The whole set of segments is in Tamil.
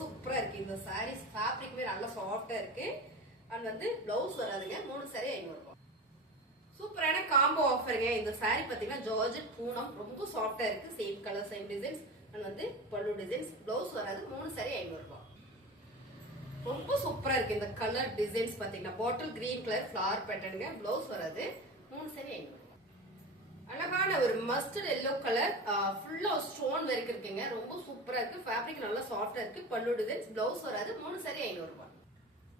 சூப்பரா இருக்கு இந்த சாரீஸ். ஃபேப்ரிக்மே நல்லா சாஃப்டா இருக்கு. அண்ட் வந்து பிளவுஸ் வராதுங்க. 3 சாரி 500 ரூபாய். சூப்பரான காம்போ ஆஃபருங்க. இந்த சாரி பாத்தீங்கன்னா ஜார்ஜெட் பூனம் ரொம்ப சாஃப்டா இருக்கு. Same colour same designs and வந்து பல்லு டிசைன்ஸ். பிளவுஸ் வராது. 3 சாரி 500 ரூபாய். ரொம்ப சூப்பரா இருக்கு இந்த கலர் டிசைன்ஸ் பாத்தீங்கன்னா பாட்டில் கிரீன் கலர் ஃபிளவர் பேட்டர்னுங்க. பிளவுஸ் வராது. 3 சாரி 500 ரூபாய். அழகான ஒரு மஸ்டர்ட் எல்லோ கலர் ஃபுல்லா ஸ்டோன் வரைக்கும் இருக்குங்க. ரொம்ப சூப்பரா இருக்கு. ஃபேப்ரிக் நல்லா சாஃப்டா இருக்கு. பல்லு டிசைன்ஸ். பிளவுஸ் வராது. 3 சாரி 500 ரூபாய்.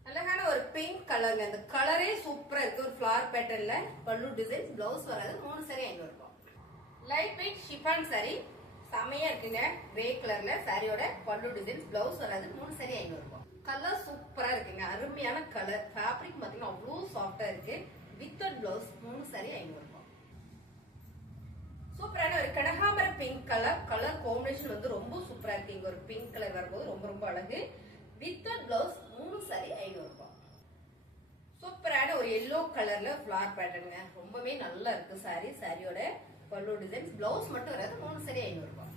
அழகான ஒரு பிங்க் கலர்ங்க. இந்த கலரே சூப்பரா இருக்கு. ஒரு ஃபிளவர் பேட்டர்ன்ல பல்லு டிசைன்ஸ். பிளவுஸ் வராது. 3 சாரி 500 ரூபாய். லைட் வெயிட் ஷிஃபான் சாரி செமையா இருக்குங்க. கிரே கலர்ல சாரியோட பல்லு டிசைன்ஸ். பிளவுஸ் வராது. 3 சாரி 500 ரூபாய். கலர் சூப்பரா இருக்குங்க. அருமையான கலர். ஃபேப்ரிக் பாத்தீங்கன்னா அவ்வளவு சாஃப்டா இருக்கு. With blouse. 3 சாரி 500 ரூபாய். சூப்பரான ஒரு கனகாம்பர பிங்க் கலர். கலர் காம்பினேஷன் வந்து ரொம்ப சூப்பரா இருக்கு. இங்க ஒரு பிங்க் கலர் வரும்போது ரொம்ப ரொம்ப அழகு. With blouse. 3 சாரி 500 ரூபாய். சூப்பரான ஒரு எல்லோ கலர்ல ஃபிளவர் பேட்டர்னுங்க. ரொம்பவே நல்லா இருக்கு சாரி. சாரியோட பல்லு டிசைன்ஸ். பிளவுஸ் மட்டும் வராது. 3 சாரி 500 ரூபாய்.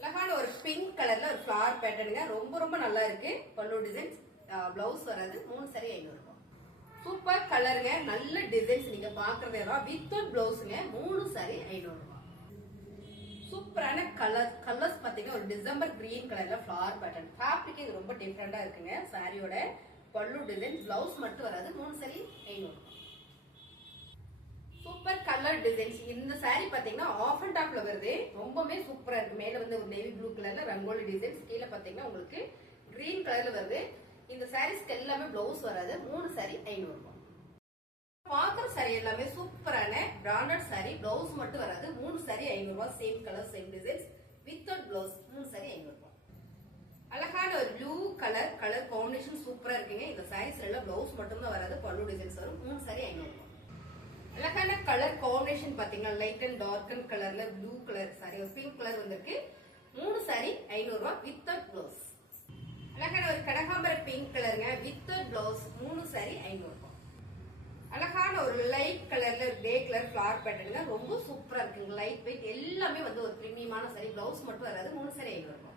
அழகான ஒரு பிங்க் கலர்ல ஒரு ஃபிளவர் பேட்டர்னுங்க. ரொம்ப ரொம்ப நல்லா இருக்கு. பல்லு டிசைன்ஸ். பிளவுஸ் வராது. 3 சாரி 500 ரூபாய். சூப்பர் கலருங்க. நல்ல டிசைன்ஸ் நீங்க பாக்குறதே தான். வித் பிளவுஸ்ங்க. 3 சாரி 500 ரூபாய். சூப்பரான கலர்ஸ் பாத்தீங்கன்னா ஒரு டிசம்பர் கிரீன் கலர்ல ஃபிளவர் பேட்டர்ன். ஃபேப்ரிக் இது ரொம்ப டிஃபரெண்டா இருக்குங்க. சாரியோட பல்லு டிசைன். பிளவுஸ் மட்டும் வராது. 3 சாரி 500 ரூபாய். Super colour designs. இந்த சாரி பாத்தீங்கன்னா ஆஃப் அண்ட் டாப்ல வருது. ரொம்பவே சூப்பரா இருக்கு. மேல வந்து ஒரு நேவி ப்ளூ கலர்ல ரங்கோலி டிசைன்ஸ். கீழே பாத்தீங்கன்னா உங்களுக்கு கிரீன் கலர்ல வருது. இந்த சாரீஸ்க்கு எல்லாமே பிளவுஸ் வராது. 3 சாரி 500 ரூபாய். பாக்குற சாரி எல்லாமே சூப்பரான பிராண்டட் சாரி. பிளவுஸ் மட்டும் வராது. 3 சாரி 500 ரூபாய். Same colour same designs with blouse. 3 sari 500 ரூபாய். அழகான ஒரு ப்ளூ கலர் காம்பினேஷன் சூப்பரா இருக்குங்க. இந்த சாரீஸ் எல்லாம் பிளவுஸ் மட்டும் தான் வராது. பல்லு டிசைன்ஸ் வரும். 3 சாரி 500 ரூபாய். அழகான கலர் காம்பினேஷன் பாத்தீங்கன்னா லைட் அண்ட் டார்க் அண்ட் கலர்ல ப்ளூ கலர் சாரி ஒரு பிங்க் கலர் வந்திருக்கு. 3 சாரி 500 ரூபாய் வித் பிளவுஸ். அழகான ஒரு கனகாம்பர பிங்க் கலருங்க. With blouse. 3 சாரி 500 ரூபாய். அழகான ஒரு லைட் கலர்ல கிரே கலர் ஃபிளவர் பேட்டர்னுங்க. ரொம்ப சூப்பரா இருக்குங்க. லைட் வெயிட் எல்லாமே வந்து ஒரு பிரீமியமான சாரி. பிளவுஸ் மட்டும் வராது. 3 சாரி 500 ரூபாய்.